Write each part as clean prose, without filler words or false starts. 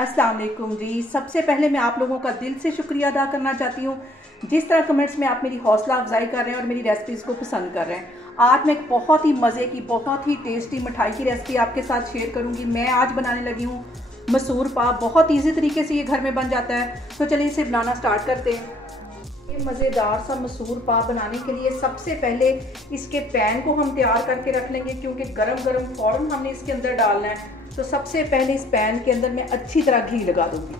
अस्सलाम वालेकुम जी। सबसे पहले मैं आप लोगों का दिल से शुक्रिया अदा करना चाहती हूँ जिस तरह कमेंट्स में आप मेरी हौसला अफजाई कर रहे हैं और मेरी रेसिपीज़ को पसंद कर रहे हैं। आज मैं एक बहुत ही मज़े की बहुत ही टेस्टी मिठाई की रेसिपी आपके साथ शेयर करूँगी। मैं आज बनाने लगी हूँ मसूर पाव। बहुत ईजी तरीके से ये घर में बन जाता है, तो चलिए इसे बनाना स्टार्ट करते हैं। ये मज़ेदार सा मसूर पाव बनाने के लिए सबसे पहले इसके पैन को हम तैयार करके रख लेंगे, क्योंकि गरम गरम फ़ौरन हमने इसके अंदर डालना है। तो सबसे पहले इस पैन के अंदर मैं अच्छी तरह घी लगा दूंगी।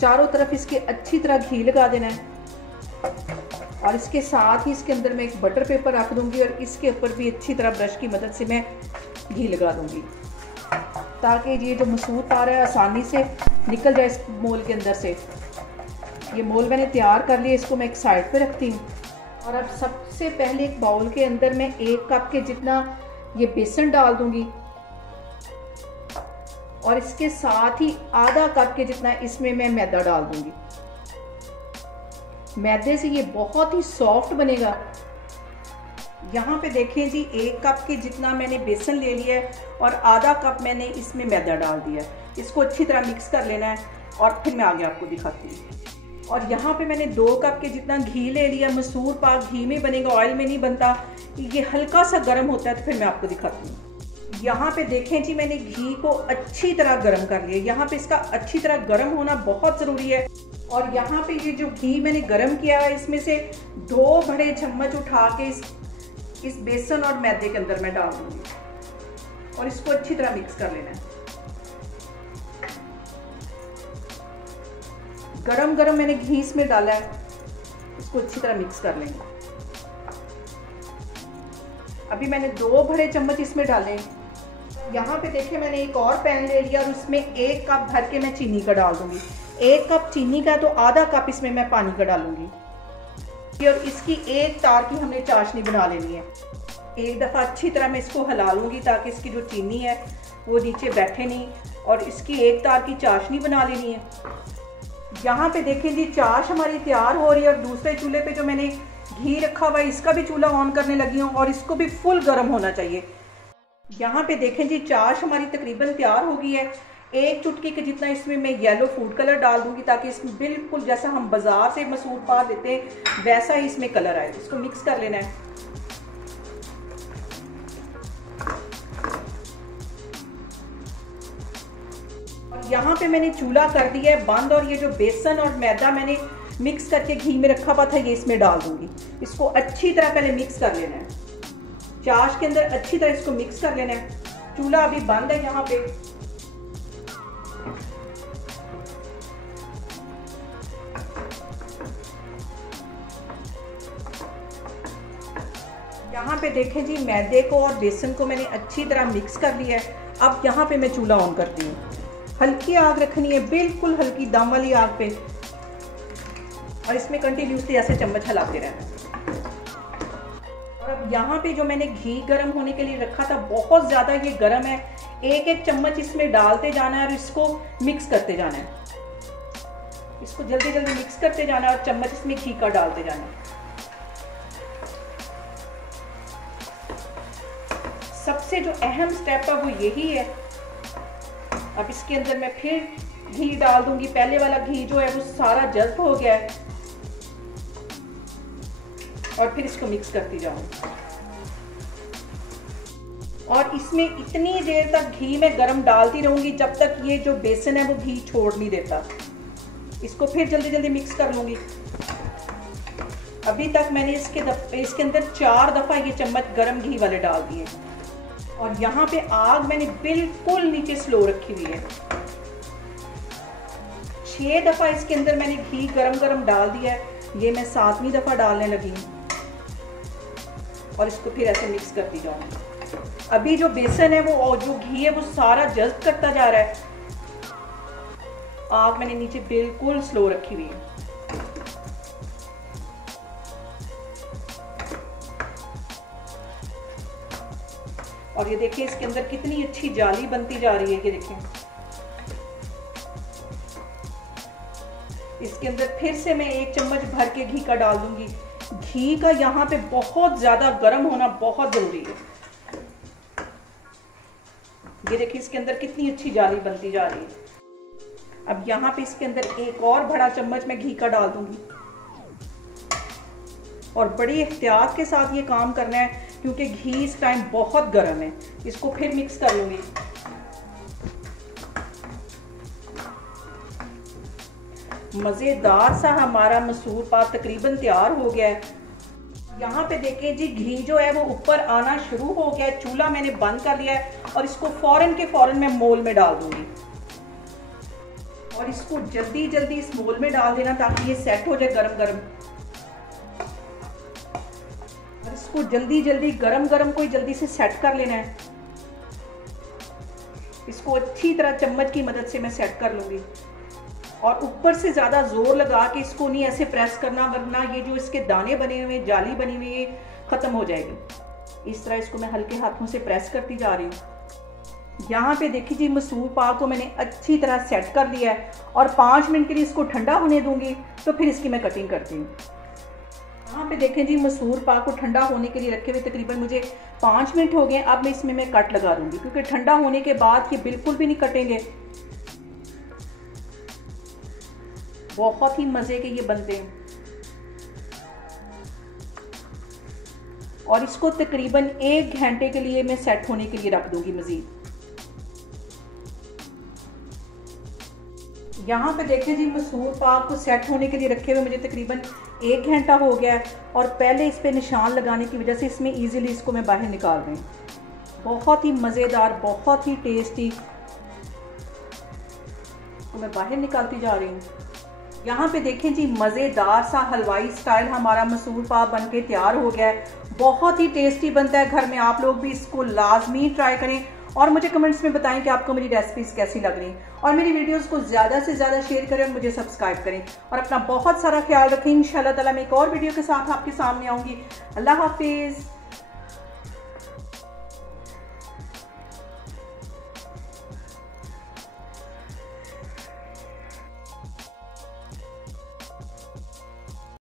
चारों तरफ इसके अच्छी तरह घी लगा देना है और इसके साथ ही इसके अंदर मैं एक बटर पेपर रख दूंगी और इसके ऊपर भी अच्छी तरह ब्रश की मदद से मैं घी लगा दूंगी, ताकि ये जो मसूर पाव है आसानी से निकल जाए इस मोल के अंदर से। ये मोल मैंने तैयार कर लिया, इसको मैं एक साइड पे रखती हूँ। और अब सबसे पहले एक बाउल के अंदर मैं 1 कप के जितना ये बेसन डाल दूंगी और इसके साथ ही आधा कप के जितना इसमें मैं मैदा डाल दूंगी। मैदे से ये बहुत ही सॉफ्ट बनेगा। यहाँ पे देखें जी, 1 कप के जितना मैंने बेसन ले लिया है और आधा कप मैंने इसमें मैदा डाल दिया है। इसको अच्छी तरह मिक्स कर लेना है और फिर मैं आगे आपको दिखाती हूँ। और यहाँ पे मैंने 2 कप के जितना घी ले लिया। मसूर पाव घी में बनेगा, ऑयल में नहीं बनता। ये हल्का सा गर्म होता है, तो फिर मैं आपको दिखाती हूँ। यहाँ पे देखें जी, मैंने घी को अच्छी तरह गर्म कर लिया। यहाँ पे इसका अच्छी तरह गर्म होना बहुत ज़रूरी है। और यहाँ पे ये जो घी मैंने गर्म किया है, इसमें से 2 बड़े चम्मच उठा के इस बेसन और मैदे के अंदर मैं डाल दूँगी और इसको अच्छी तरह मिक्स कर लेना है। गरम गरम मैंने घी इसमें डाला है, इसको अच्छी तरह मिक्स कर लेंगे। अभी मैंने 2 बड़े चम्मच इसमें डाले। यहाँ पे देखिए, मैंने एक और पैन ले लिया और उसमें 1 कप भर के मैं चीनी का डाल दूंगी। 1 कप चीनी का तो आधा कप इसमें मैं पानी का डालूंगी। और इसकी 1 तार की हमने चाशनी बना लेनी है। एक दफ़ा अच्छी तरह मैं इसको हिला लूँगी ताकि इसकी जो चीनी है वो नीचे बैठे नहीं, और इसकी 1 तार की चाशनी बना लेनी है। यहाँ पे देखें जी, चाश हमारी तैयार हो रही है और दूसरे चूल्हे पे जो मैंने घी रखा हुआ है, इसका भी चूल्हा ऑन करने लगी हूँ और इसको भी फुल गर्म होना चाहिए। यहाँ पे देखें जी, चाश हमारी तकरीबन तैयार हो गई है। 1 चुटकी के जितना इसमें मैं येलो फूड कलर डाल दूंगी, ताकि इसमें बिल्कुल जैसा हम बाजार से मसूर पाव देते हैं वैसा ही इसमें कलर आए। इसको मिक्स कर लेना है। यहाँ पे मैंने चूल्हा कर दिया है बंद और ये जो बेसन और मैदा मैंने मिक्स करके घी में रखा हुआ था, ये इसमें डाल दूंगी। इसको अच्छी तरह पहले मिक्स कर लेना है। चाश के अंदर अच्छी तरह इसको मिक्स कर लेना है। चूल्हा अभी बंद है। यहाँ पे देखें जी, मैदे को और बेसन को मैंने अच्छी तरह मिक्स कर लिया है। अब यहाँ पे मैं चूल्हा ऑन करती हूँ। हल्की आग रखनी है, बिल्कुल हल्की दम वाली आग पे, और इसमें कंटिन्यूसली ऐसे चम्मच हिलाते रहना है। और अब यहाँ पे जो मैंने घी गर्म होने के लिए रखा था, बहुत ज़्यादा ये गर्म है। 1-1 चम्मच इसमें डालते जाना है और इसको मिक्स करते जाना है। इसको जल्दी जल्दी मिक्स करते जाना है और चम्मच इसमें घी का डालते जाना है। सबसे जो अहम स्टेप है वो यही है। अब इसके अंदर मैं फिर घी डाल दूंगी। पहले वाला घी जो है वो सारा जज्ब हो गया है और फिर इसको मिक्स करती जाऊंगी। और इसमें इतनी देर तक घी में गरम डालती रहूंगी जब तक ये जो बेसन है वो घी छोड़ नहीं देता। इसको फिर जल्दी जल्दी मिक्स कर लूंगी। अभी तक मैंने इसके अंदर 4 दफा ये चम्मच गरम घी वाले डाल दिए और यहाँ पे आग मैंने बिल्कुल नीचे स्लो रखी हुई है। 6 दफा इसके अंदर मैंने घी गरम गरम डाल दिया है। ये मैं 7वीं दफा डालने लगी हूँ और इसको फिर ऐसे मिक्स करती जाऊंगी। अभी जो बेसन है वो और जो घी है वो सारा जज्ब करता जा रहा है। आग मैंने नीचे बिल्कुल स्लो रखी हुई है। और ये देखिए, इसके अंदर कितनी अच्छी जाली बनती जा रही है। ये देखिए, इसके अंदर फिर से मैं 1 चम्मच भर के घी का डाल दूंगी। घी का यहाँ पे बहुत ज्यादा गर्म होना बहुत जरूरी है। ये देखिए इसके अंदर कितनी अच्छी जाली बनती जा रही है। अब यहाँ पे इसके अंदर एक और बड़ा चम्मच मैं घी का डाल दूंगी और बड़ी एहतियात के साथ ये काम करना है क्योंकि घी इस टाइम बहुत गर्म है। इसको फिर मिक्स कर लूंगी। मज़ेदार सा हमारा मसूर पाक तकरीबन तैयार हो गया है। यहाँ पे देखें जी, घी जो है वो ऊपर आना शुरू हो गया है। चूल्हा मैंने बंद कर लिया है और इसको फौरन के फौरन मैं मोल में डाल दूंगी और इसको जल्दी जल्दी इस मोल में डाल देना ताकि ये सेट हो जाए गरम गरम। और इसको जल्दी जल्दी गरम गरम को जल्दी से सेट कर लेना है। इसको अच्छी तरह चम्मच की मदद से मैं सेट कर लूंगी और ऊपर से ज़्यादा जोर लगा के इसको नहीं ऐसे प्रेस करना, वरना ये जो इसके दाने बने हुए जाली बनी हुई है ख़त्म हो जाएगी। इस तरह इसको मैं हल्के हाथों से प्रेस करती जा रही हूँ। यहाँ पे देखिए जी, मसूर पाक को मैंने अच्छी तरह सेट कर लिया है और 5 मिनट के लिए इसको ठंडा होने दूंगी, तो फिर इसकी मैं कटिंग करती हूँ। यहाँ पे देखें जी, मसूर पाक को ठंडा होने के लिए रखे हुए तकरीबन मुझे 5 मिनट हो गए। अब मैं इसमें कट लगा दूंगी क्योंकि ठंडा होने के बाद ये बिल्कुल भी नहीं कटेंगे। बहुत ही मज़े के ये बनते हैं और इसको तकरीबन 1 घंटे के लिए मैं सेट होने के लिए रख दूंगी मज़ीद। यहाँ पे देखें जी, मसूर पाक को सेट होने के लिए रखे हुए मुझे तकरीबन 1 घंटा हो गया है और पहले इस पे निशान लगाने की वजह से इसमें इजीली इसको मैं बाहर निकाल रही हूँ। बहुत ही मज़ेदार, बहुत ही टेस्टी, तो मैं बाहर निकालती जा रही हूँ। यहाँ पे देखें जी, मज़ेदार सा हलवाई स्टाइल हमारा मसूर पाक बन के तैयार हो गया है। बहुत ही टेस्टी बनता है। घर में आप लोग भी इसको लाजमी ट्राई करें और मुझे कमेंट्स में बताएं कि आपको मेरी रेसिपीज़ कैसी लग रही और मेरी वीडियोस को ज़्यादा से ज़्यादा शेयर करें और मुझे सब्सक्राइब करें और अपना बहुत सारा ख्याल रखें। इंशाल्लाह ताला मैं एक और वीडियो के साथ आपके सामने आऊँगी। अल्लाह हाफिज़।